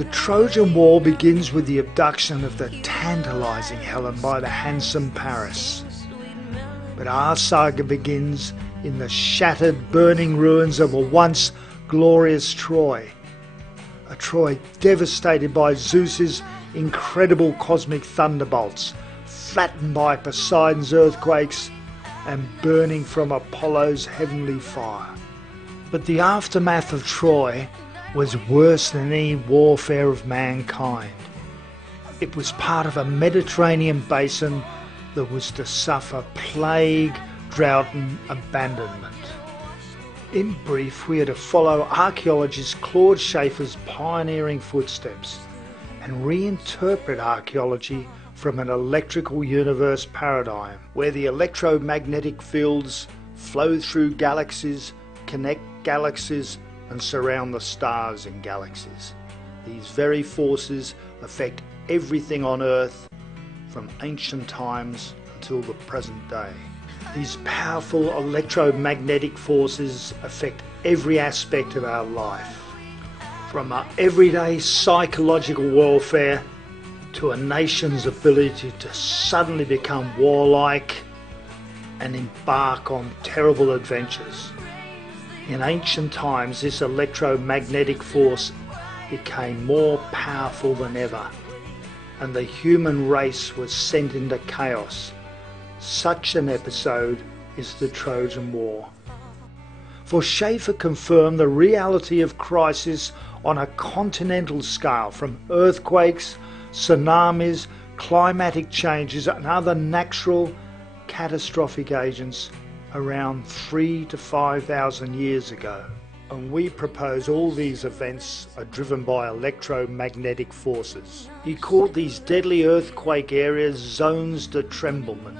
The Trojan War begins with the abduction of the tantalising Helen by the handsome Paris. But our saga begins in the shattered, burning ruins of a once glorious Troy. A Troy devastated by Zeus's incredible cosmic thunderbolts, flattened by Poseidon's earthquakes, and burning from Apollo's heavenly fire. But the aftermath of Troy was worse than any warfare of mankind. It was part of a Mediterranean basin that was to suffer plague, drought and abandonment. In brief, we are to follow archaeologist Claude Schaefer's pioneering footsteps and reinterpret archaeology from an electrical universe paradigm, where the electromagnetic fields flow through galaxies, connect galaxies and surround the stars in galaxies. These very forces affect everything on Earth from ancient times until the present day. These powerful electromagnetic forces affect every aspect of our life, from our everyday psychological warfare to a nation's ability to suddenly become warlike and embark on terrible adventures. In ancient times, this electromagnetic force became more powerful than ever, and the human race was sent into chaos. Such an episode is the Trojan War. For Schaefer confirmed the reality of crisis on a continental scale, from earthquakes, tsunamis, climatic changes and other natural catastrophic agents around 3,000 to 5,000 years ago. And we propose all these events are driven by electromagnetic forces. He called these deadly earthquake areas zones de tremblement.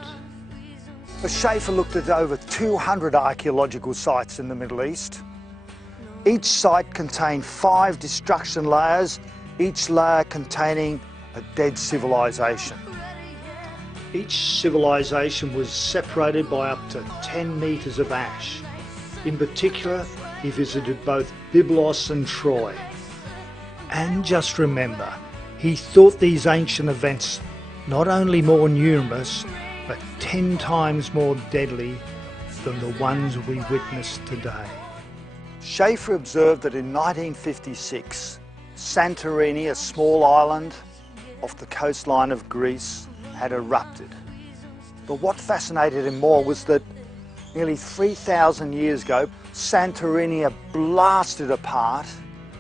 Schaefer looked at over 200 archaeological sites in the Middle East. Each site contained 5 destruction layers, each layer containing a dead civilization. Each civilization was separated by up to 10 metres of ash. In particular, he visited both Byblos and Troy. And just remember, he thought these ancient events not only more numerous, but 10 times more deadly than the ones we witness today. Schaefer observed that in 1956, Santorini, a small island off the coastline of Greece, had erupted. But what fascinated him more was that nearly 3,000 years ago, Santorini had blasted apart,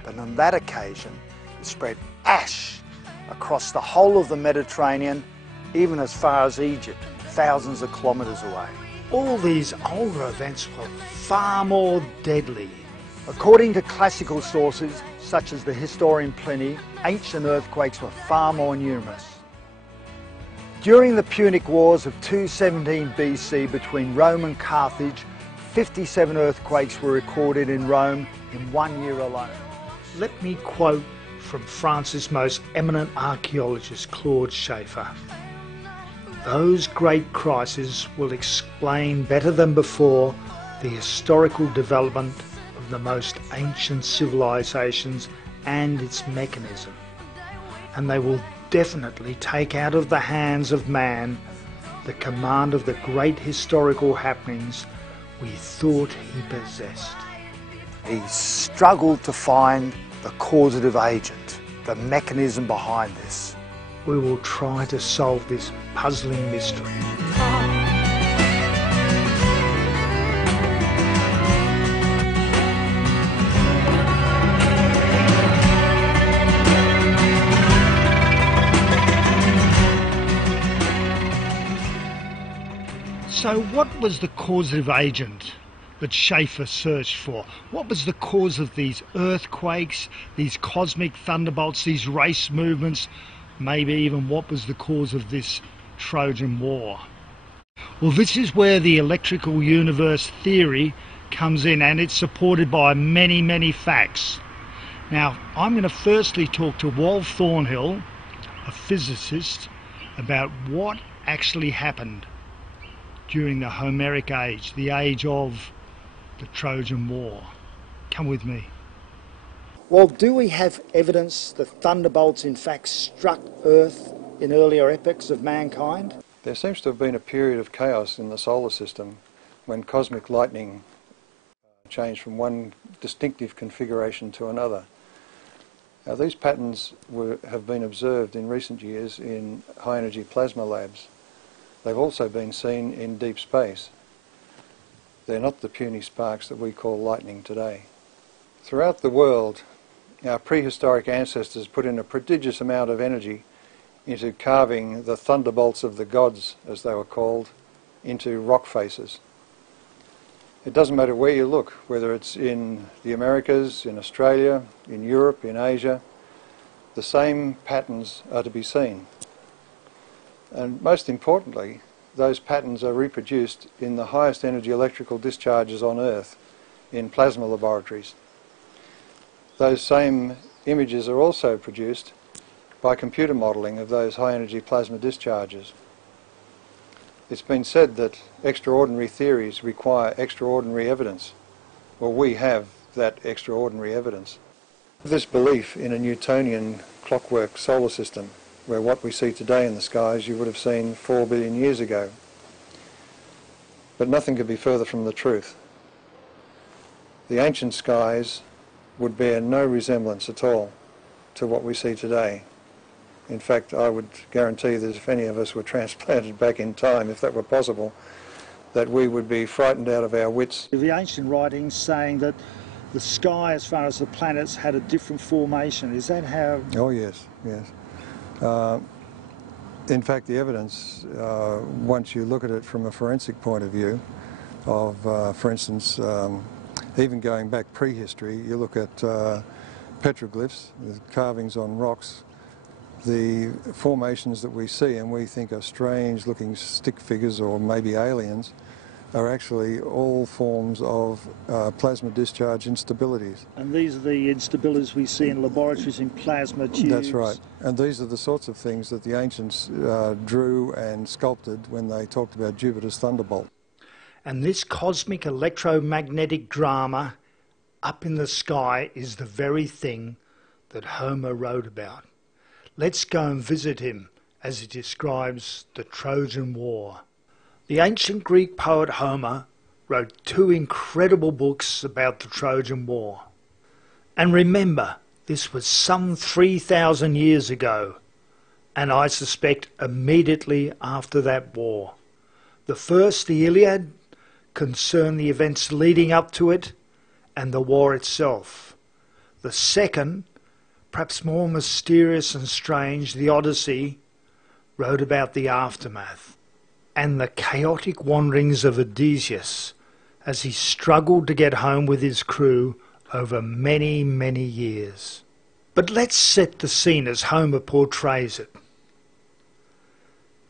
but on that occasion, it spread ash across the whole of the Mediterranean, even as far as Egypt, thousands of kilometres away. All these older events were far more deadly. According to classical sources, such as the historian Pliny, ancient earthquakes were far more numerous. During the Punic Wars of 217 BC between Rome and Carthage, 57 earthquakes were recorded in Rome in 1 year alone. Let me quote from France's most eminent archaeologist, Claude Schaefer. "Those great crises will explain better than before the historical development of the most ancient civilizations and its mechanism, and they will definitely take out of the hands of man the command of the great historical happenings we thought he possessed." He struggled to find the causative agent, the mechanism behind this. We will try to solve this puzzling mystery. So what was the causative agent that Schaefer searched for? What was the cause of these earthquakes, these cosmic thunderbolts, these race movements? Maybe even what was the cause of this Trojan War? Well, this is where the electrical universe theory comes in, and it's supported by many, many facts. Now, I'm going to firstly talk to Wal Thornhill, a physicist, about what actually happened during the Homeric age, the age of the Trojan War. Come with me. Well, do we have evidence that thunderbolts in fact struck Earth in earlier epochs of mankind? There seems to have been a period of chaos in the solar system when cosmic lightning changed from one distinctive configuration to another. Now, these patterns have been observed in recent years in high-energy plasma labs. They've also been seen in deep space. They're not the puny sparks that we call lightning today. Throughout the world, our prehistoric ancestors put in a prodigious amount of energy into carving the thunderbolts of the gods, as they were called, into rock faces. It doesn't matter where you look, whether it's in the Americas, in Australia, in Europe, in Asia, the same patterns are to be seen. And most importantly, those patterns are reproduced in the highest energy electrical discharges on Earth in plasma laboratories. Those same images are also produced by computer modelling of those high energy plasma discharges. It's been said that extraordinary theories require extraordinary evidence. Well, we have that extraordinary evidence. This belief in a Newtonian clockwork solar system, where what we see today in the skies you would have seen 4 billion years ago. But nothing could be further from the truth. The ancient skies would bear no resemblance at all to what we see today. In fact, I would guarantee that if any of us were transplanted back in time, if that were possible, that we would be frightened out of our wits. The ancient writings saying that the sky, as far as the planets, had a different formation. Is that how? Oh yes, yes. In fact, the evidence, once you look at it from a forensic point of view, of, for instance, even going back prehistory, you look at petroglyphs, the carvings on rocks, the formations that we see and we think are strange looking stick figures or maybe aliens are actually all forms of plasma discharge instabilities. And these are the instabilities we see in laboratories in plasma tubes? That's right. And these are the sorts of things that the ancients drew and sculpted when they talked about Jupiter's thunderbolt. And this cosmic electromagnetic drama up in the sky is the very thing that Homer wrote about. Let's go and visit him as he describes the Trojan War. The ancient Greek poet Homer wrote 2 incredible books about the Trojan War. And remember, this was some 3,000 years ago, and I suspect immediately after that war. The first, the Iliad, concerned the events leading up to it and the war itself. The second, perhaps more mysterious and strange, the Odyssey, wrote about the aftermath and the chaotic wanderings of Odysseus as he struggled to get home with his crew over many, many years. But let's set the scene as Homer portrays it.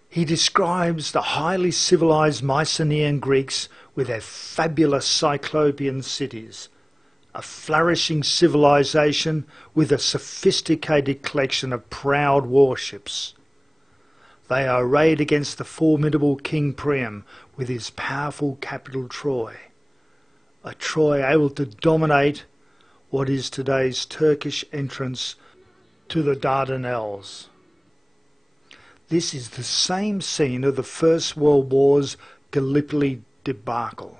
He describes the highly civilized Mycenaean Greeks with their fabulous Cyclopean cities, a flourishing civilization with a sophisticated collection of proud warships. They are arrayed against the formidable King Priam with his powerful capital Troy, a Troy able to dominate what is today's Turkish entrance to the Dardanelles. This is the same scene of the First World War's Gallipoli debacle.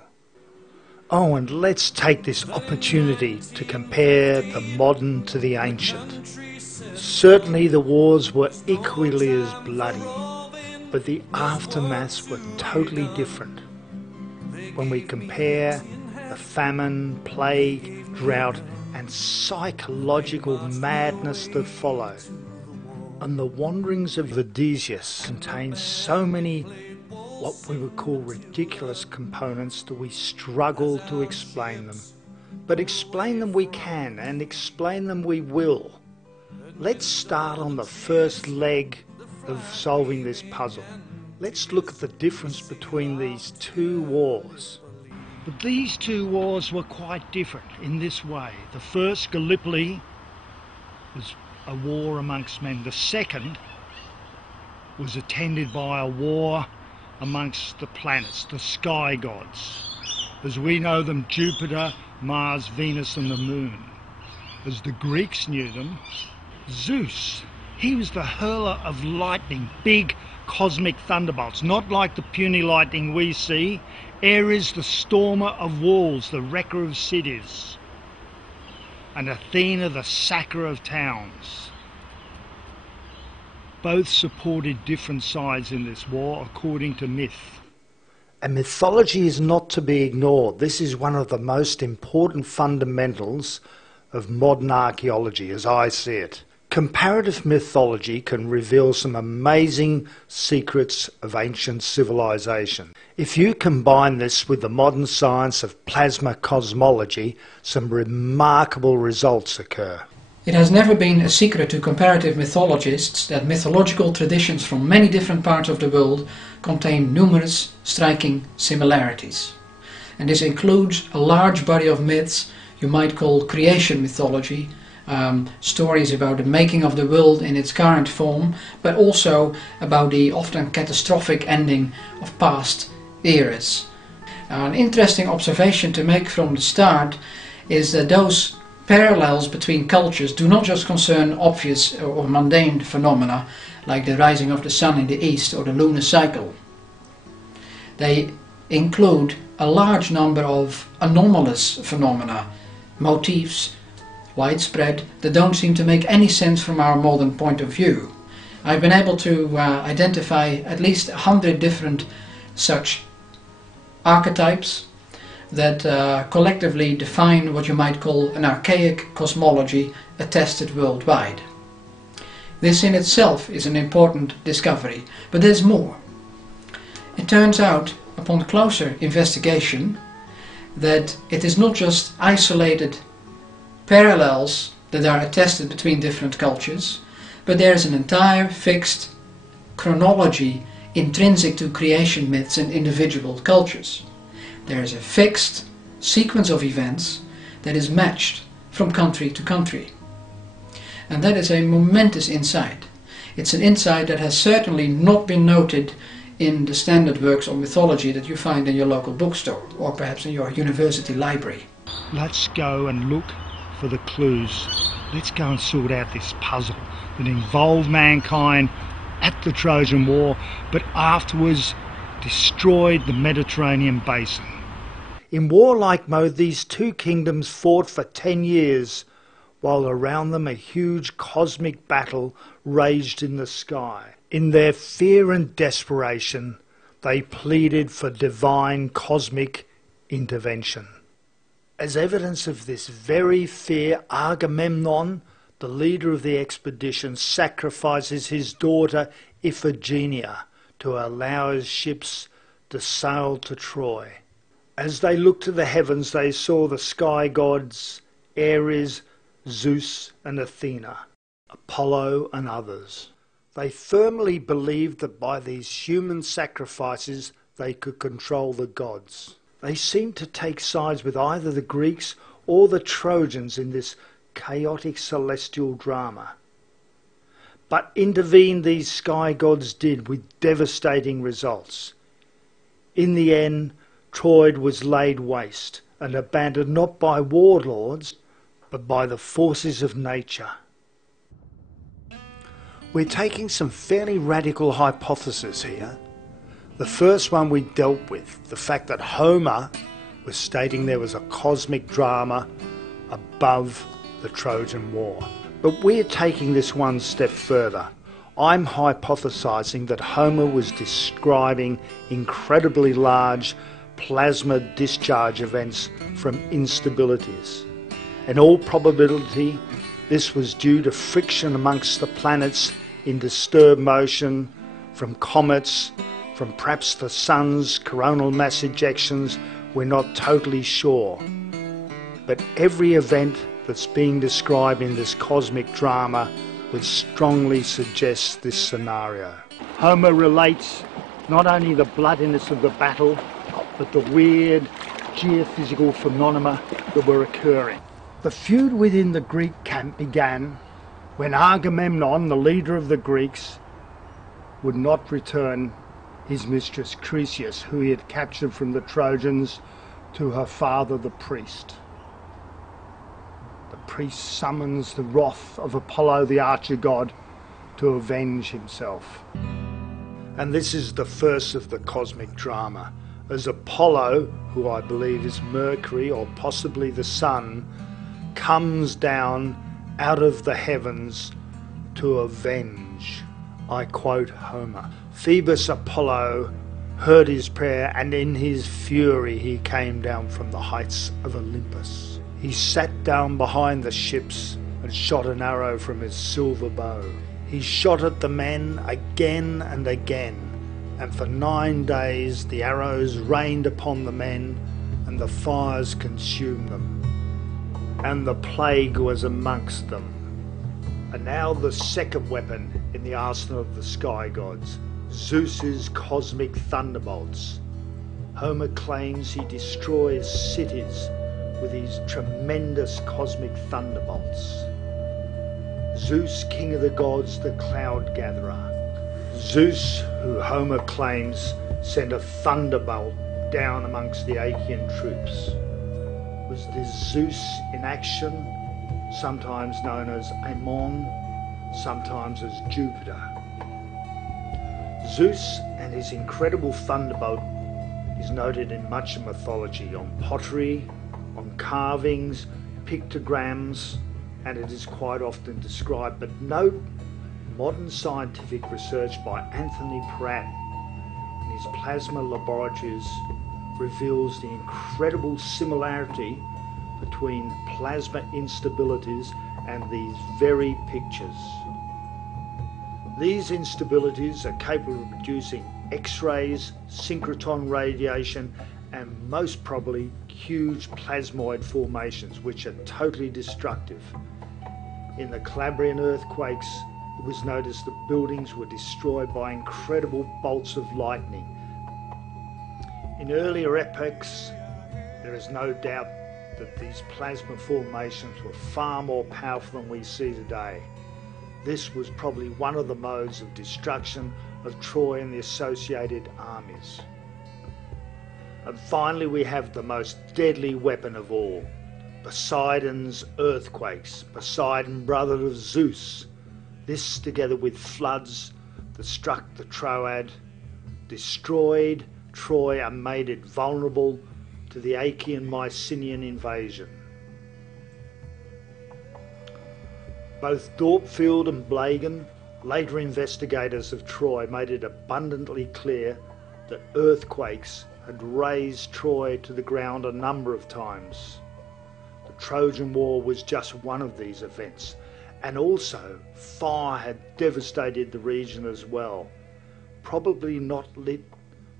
Oh, and let's take this opportunity to compare the modern to the ancient. Certainly the wars were equally as bloody, but the aftermaths were totally different. When we compare the famine, plague, drought, and psychological madness that followed. And the wanderings of Odysseus contain so many what we would call ridiculous components that we struggle to explain them. But explain them we can, and explain them we will. Let's start on the first leg of solving this puzzle. Let's look at the difference between these 2 wars. But these 2 wars were quite different in this way. The first, Gallipoli, was a war amongst men. The second was attended by a war amongst the planets, the sky gods, as we know them: Jupiter, Mars, Venus and the Moon. as the Greeks knew them, Zeus. He was the hurler of lightning, big cosmic thunderbolts, not like the puny lightning we see. Ares, the stormer of walls, the wrecker of cities. And Athena, the sacker of towns. Both supported different sides in this war according to myth. And mythology is not to be ignored. This is one of the most important fundamentals of modern archaeology as I see it. Comparative mythology can reveal some amazing secrets of ancient civilization. If you combine this with the modern science of plasma cosmology, some remarkable results occur. It has never been a secret to comparative mythologists that mythological traditions from many different parts of the world contain numerous striking similarities. And this includes a large body of myths you might call creation mythology, stories about the making of the world in its current form, but also about the often catastrophic ending of past eras. An interesting observation to make from the start is that those parallels between cultures do not just concern obvious or mundane phenomena like the rising of the sun in the east or the lunar cycle. They include a large number of anomalous phenomena, motifs, widespread, that don't seem to make any sense from our modern point of view. I've been able to identify at least 100 different such archetypes that collectively define what you might call an archaic cosmology attested worldwide. This in itself is an important discovery, but there's more. It turns out, upon closer investigation, that it is not just isolated parallels that are attested between different cultures, but there is an entire fixed chronology intrinsic to creation myths in individual cultures. There is a fixed sequence of events that is matched from country to country. And that is a momentous insight. It's an insight that has certainly not been noted in the standard works on mythology that you find in your local bookstore or perhaps in your university library. Let's go and look for the clues. Let's go and sort out this puzzle that involved mankind at the Trojan War, but afterwards destroyed the Mediterranean basin. In warlike mode, these two kingdoms fought for 10 years, while around them a huge cosmic battle raged in the sky. In their fear and desperation, they pleaded for divine cosmic intervention. As evidence of this very fear, Agamemnon, the leader of the expedition, sacrifices his daughter Iphigenia to allow his ships to sail to Troy. As they looked to the heavens, they saw the sky gods, Ares, Zeus and Athena, Apollo and others. They firmly believed that by these human sacrifices they could control the gods. They seemed to take sides with either the Greeks or the Trojans in this chaotic celestial drama. But intervene these sky gods did with devastating results. In the end, Troy was laid waste and abandoned not by warlords, but by the forces of nature. We're taking some fairly radical hypotheses here. The first one we dealt with, the fact that Homer was stating there was a cosmic drama above the Trojan War. But we're taking this one step further. I'm hypothesizing that Homer was describing incredibly large plasma discharge events from instabilities. In all probability, this was due to friction amongst the planets in disturbed motion from comets, from perhaps the sun's coronal mass ejections. We're not totally sure. But every event that's being described in this cosmic drama would strongly suggest this scenario. Homer relates not only the bloodiness of the battle, but the weird geophysical phenomena that were occurring. The feud within the Greek camp began when Agamemnon, the leader of the Greeks, would not return his mistress Chryseis, who he had captured from the Trojans, to her father the priest. The priest summons the wrath of Apollo the archer god to avenge himself. And this is the first of the cosmic drama, as Apollo, who I believe is Mercury or possibly the sun, comes down out of the heavens to avenge. I quote Homer. Phoebus Apollo heard his prayer, and in his fury he came down from the heights of Olympus. He sat down behind the ships and shot an arrow from his silver bow. He shot at the men again and again, and for 9 days the arrows rained upon the men, and the fires consumed them, and the plague was amongst them. And now the second weapon in the arsenal of the sky gods, Zeus's cosmic thunderbolts. Homer claims he destroys cities with his tremendous cosmic thunderbolts. Zeus, king of the gods, the cloud gatherer. Zeus, who Homer claims sent a thunderbolt down amongst the Achaean troops. Was this Zeus in action, sometimes known as Ammon, sometimes as Jupiter? Zeus and his incredible thunderbolt is noted in much mythology, on pottery, on carvings, pictograms, and it is quite often described, but no modern scientific research by Anthony Pratt in his plasma laboratories reveals the incredible similarity between plasma instabilities and these very pictures. These instabilities are capable of producing X-rays, synchrotron radiation, and most probably huge plasmoid formations, which are totally destructive. In the Calabrian earthquakes, it was noticed that buildings were destroyed by incredible bolts of lightning. In earlier epochs, there is no doubt that these plasma formations were far more powerful than we see today. This was probably one of the modes of destruction of Troy and the associated armies. And finally, we have the most deadly weapon of all, Poseidon's earthquakes. Poseidon, brother of Zeus. This, together with floods that struck the Troad, destroyed Troy and made it vulnerable to the Achaean Mycenaean invasion. Both Dorpfield and Blagan, later investigators of Troy, made it abundantly clear that earthquakes had razed Troy to the ground a number of times. The Trojan War was just one of these events, and also fire had devastated the region as well, probably not lit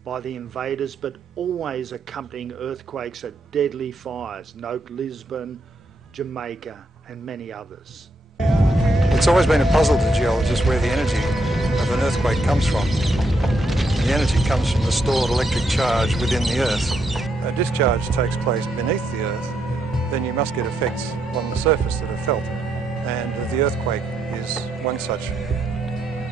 by the invaders, but always accompanying earthquakes are deadly fires. Note Lisbon, Jamaica, and many others. It's always been a puzzle to geologists where the energy of an earthquake comes from. The energy comes from the stored electric charge within the Earth. A discharge takes place beneath the Earth, then you must get effects on the surface that are felt. And the earthquake is one such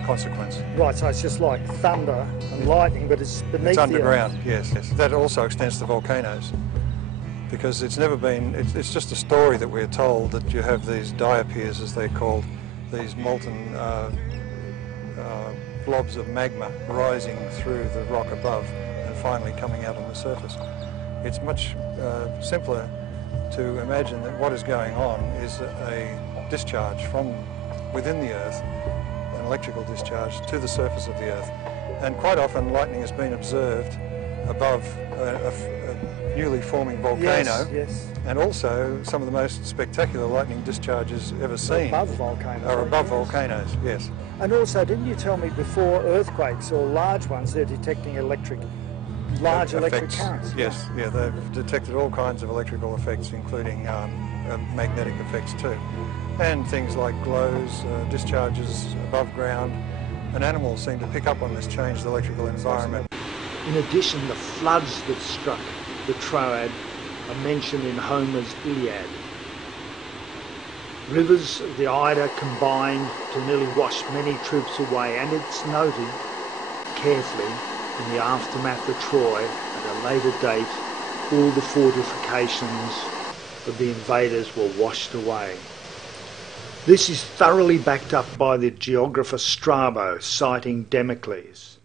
consequence. Right, so it's just like thunder and lightning, but it's beneath the earth. It's underground, yes. That also extends to volcanoes, because it's never been, it's just a story that we're told that you have these diapirs, as they're called, these molten blobs of magma rising through the rock above and finally coming out on the surface. It's much simpler to imagine that what is going on is a discharge from within the Earth, an electrical discharge to the surface of the Earth. And quite often lightning has been observed above a newly forming volcano. Yes. And also some of the most spectacular lightning discharges ever seen Above volcanoes. are above volcanoes, yes. And also, didn't you tell me before earthquakes or large ones, they're detecting large electric currents? Yes, yeah, they've detected all kinds of electrical effects, including magnetic effects too. And things like glows, discharges above ground, and animals seem to pick up on this changed electrical environment. In addition, the floods that struck the Troad are mentioned in Homer's Iliad. Rivers of the Ida combined to nearly wash many troops away, and it's noted carefully in the aftermath of Troy at a later date all the fortifications, of the invaders were washed away. This is thoroughly backed up by the geographer Strabo, citing Damocles,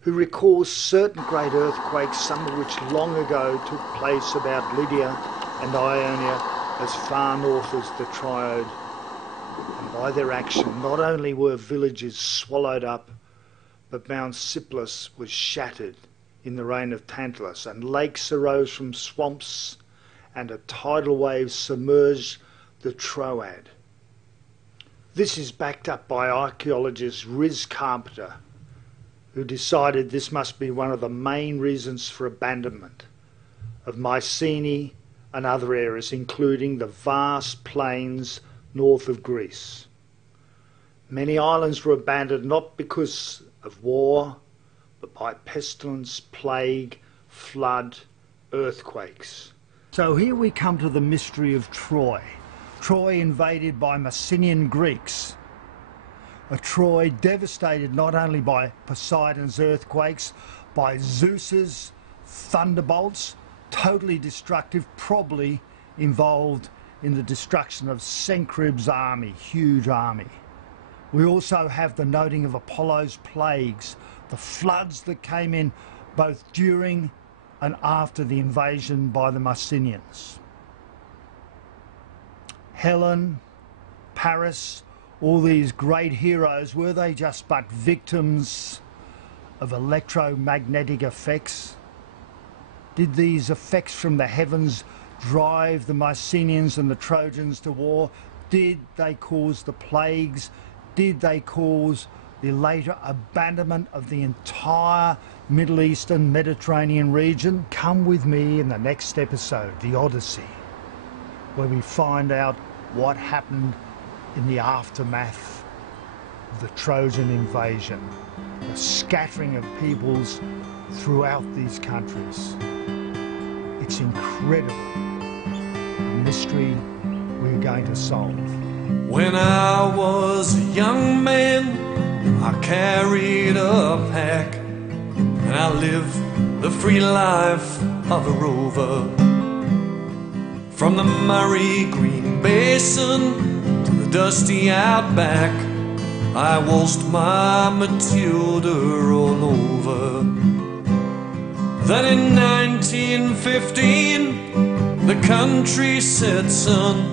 who recalls certain great earthquakes, some of which long ago took place about Lydia and Ionia as far north as the Triode. And by their action, not only were villages swallowed up, but Mount Cyplus was shattered in the reign of Tantalus, and lakes arose from swamps, and a tidal wave submerged the Troad. This is backed up by archaeologist Rhys Carpenter, who decided this must be one of the main reasons for abandonment of Mycenae and other areas, including the vast plains north of Greece. Many islands were abandoned not because of war, but by pestilence, plague, flood, earthquakes. So here we come to the mystery of Troy. Troy invaded by Mycenaean Greeks. A Troy devastated not only by Poseidon's earthquakes, by Zeus's thunderbolts, totally destructive, probably involved in the destruction of Sennacherib's army, huge army. We also have the noting of Apollo's plagues, the floods that came in both during and after the invasion by the Mycenaeans. Helen, Paris, all these great heroes, were they just but victims of electromagnetic effects? Did these effects from the heavens drive the Mycenaeans and the Trojans to war? Did they cause the plagues? Did they cause the later abandonment of the entire Middle Eastern Mediterranean region? Come with me in the next episode, The Odyssey, where we find out what happened in the aftermath of the Trojan invasion, the scattering of peoples throughout these countries. It's incredible, a mystery we're going to solve. When I was a young man, I carried a pack, and I lived the free life of a rover. From the Murray Green Basin to the dusty outback, I waltzed my Matilda all over. Then in 1915, the country said, son,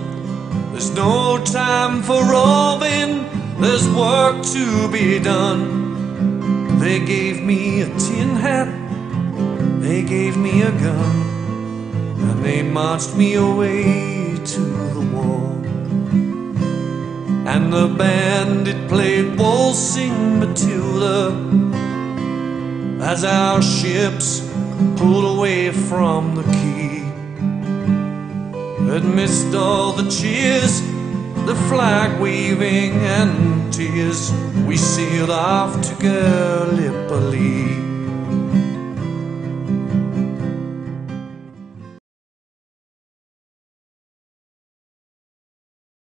there's no time for roving, there's work to be done. They gave me a tin hat, they gave me a gun, and they marched me away to the war. And the band, it played Waltzing Matilda as our ships pulled away from the quay. Amidst all the cheers, the flag waving and tears, we sailed off to Gallipoli.